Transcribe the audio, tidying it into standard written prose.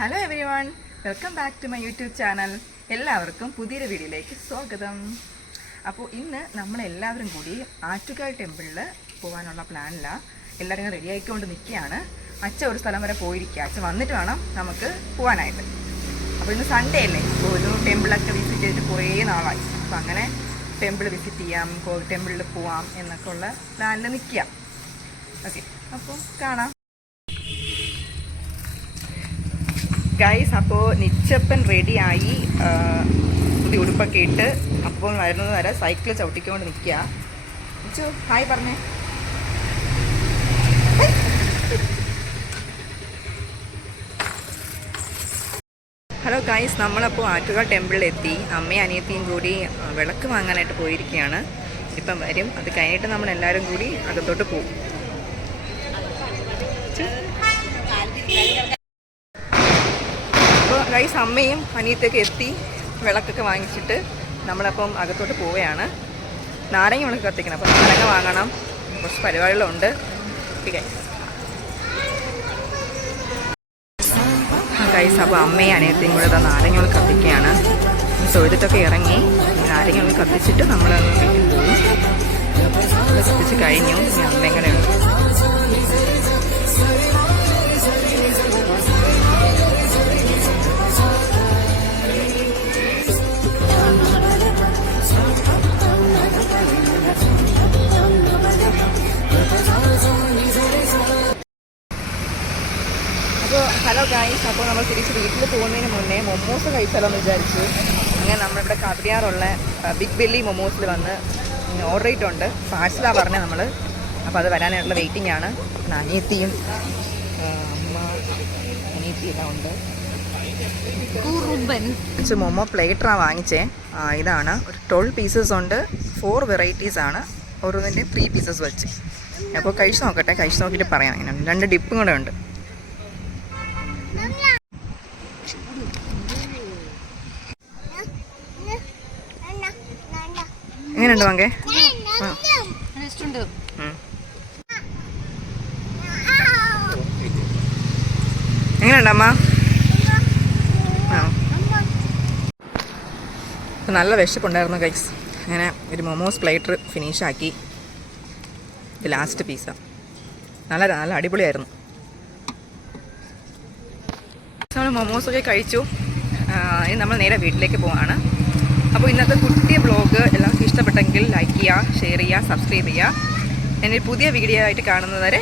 Hello everyone, welcome back to my YouTube channel. എല്ലാവർക്കും പുതിയൊരു വീഡിയോയിലേക്ക് സ്വാഗതം. അപ്പോൾ ഇന്ന് നമ്മളെല്ലാവരും കൂടി ആറ്റുകാൽ ടെമ്പിളിൽ പോകാനുള്ള പ്ലാനിലാണ്. എല്ലാവരും റെഡി ആയിക്കൊണ്ട് നിൽക്കുകയാണ്. അച്ഛൻ ഒരു സ്ഥലം വരെ പോയിരിക്കുക. അച്ഛൻ വന്നിട്ട് വേണം നമുക്ക് പോകാനായിട്ട്. അപ്പോൾ ഇന്ന് സൺഡേ അല്ലേ, അപ്പോൾ ഒരു ടെമ്പിളൊക്കെ വിസിറ്റ് ചെയ്തിട്ട് കുറേ നാളായി. അപ്പോൾ അങ്ങനെ ടെമ്പിൾ വിസിറ്റ് ചെയ്യാം, ടെമ്പിളിൽ പോവാം എന്നൊക്കെ ഉള്ള പ്ലാനിൽ നിൽക്കുക. ഓക്കെ, അപ്പോൾ കാണാം ഗൈസ്. അപ്പോൾ നിച്ചപ്പൻ റെഡിയായി, പുതിയ ഉടുപ്പൊക്കെ ഇട്ട് അപ്പോൾ വരുന്നത് വരെ സൈക്കിൾ ചവിട്ടിക്കൊണ്ട് നിൽക്കുക. നിച്ചു ഹായ് പറഞ്ഞേ. ഹലോ ഗൈസ്, നമ്മളപ്പോൾ ആറ്റുകാൽ ടെമ്പിളിലെത്തി. അമ്മയും അനിയത്തിയും കൂടി വിളക്ക് വാങ്ങാനായിട്ട് പോയിരിക്കുകയാണ്. ഇപ്പം വരും. അത് കഴിഞ്ഞിട്ട് നമ്മളെല്ലാവരും കൂടി അകത്തോട്ട് പോകും. അപ്പോൾ ഗൈസ്, അമ്മയും അനിയത്തിയൊക്കെ എത്തി. വിളക്കൊക്കെ വാങ്ങിച്ചിട്ട് നമ്മളപ്പം അകത്തോട്ട് പോവുകയാണ്. നാരങ്ങ വിളക്ക് കത്തിക്കണം. അപ്പോൾ നാരങ്ങ വാങ്ങണം, കുറച്ച് പരിപാടികളുണ്ട്. ഗൈസ്, അപ്പോൾ അമ്മയും അനിയത്തിയും കൂടെ നാരങ്ങ വിളക്ക് കത്തിക്കുകയാണ്. തൊഴുതിട്ടൊക്കെ ഇറങ്ങി നാരങ്ങ വിളക്ക് കത്തിച്ചിട്ട് നമ്മൾ വീട്ടിൽ പോകും. കത്തിച്ച് കഴിഞ്ഞു. ഇനി അമ്മ എങ്ങനെയുണ്ട്. അപ്പോൾ ഹലോ ഗൈസ്, അപ്പോൾ നമ്മൾ തിരിച്ച് വീട്ടിൽ പോകുന്നതിന് മുന്നേ മൊമോസ് കഴിച്ചാലോ എന്ന് വിചാരിച്ചു. അങ്ങനെ നമ്മളിവിടെ കവടിയാറുള്ള ബിഗ് ബെല്ലി മൊമോസിൽ വന്ന് ഓർഡർ ചെയ്തിട്ടുണ്ട്. പാഴ്സലാണ് പറഞ്ഞത് നമ്മൾ. അപ്പോൾ അത് വരാനായിട്ടുള്ള വെയിറ്റിംഗ് ആണ്. അനിയത്തിയും അമ്മ അനിയത്തിയും എല്ലാം ഉണ്ട്. മൊമോ പ്ലേറ്ററാണ് വാങ്ങിച്ചേ. ഇതാണ് ഒരു 12 പീസസ് ഉണ്ട്. 4 വെറൈറ്റീസ് ആണ്. ഓരോന്നിൻ്റെ 3 പീസസ് വെച്ച്. അപ്പോൾ കഴിച്ച് നോക്കട്ടെ. കഴിച്ച് നോക്കിയിട്ട് പറയാം. ഇങ്ങനെ 2 ഡിപ്പും കൂടെ ഉണ്ട്. എങ്ങനെയുണ്ട് വാങ്ങേ? എങ്ങനെയുണ്ട് അമ്മ? നല്ല വിശപ്പുണ്ടായിരുന്നു ഗൈസ്. അങ്ങനെ ഒരു മൊമോസ് പ്ലേറ്റർ ഫിനിഷാക്കി. ഇത് ലാസ്റ്റ് പീസാണ്. നല്ല അടിപൊളിയായിരുന്നു. നമ്മൾ മൊമോസൊക്കെ കഴിച്ചു. ഇനി നമ്മൾ നേരെ വീട്ടിലേക്ക് പോവാണ്. അപ്പോൾ ഇന്നത്തെ കുട്ടിയ വ്ളോഗ് എല്ലാവർക്കും ഇഷ്ടപ്പെട്ടെങ്കിൽ ലൈക്ക് ചെയ്യുക, ഷെയർ ചെയ്യുക, സബ്സ്ക്രൈബ് ചെയ്യുക. ഞാനൊരു പുതിയ വീഡിയോ ആയിട്ട് കാണുന്നതുവരെ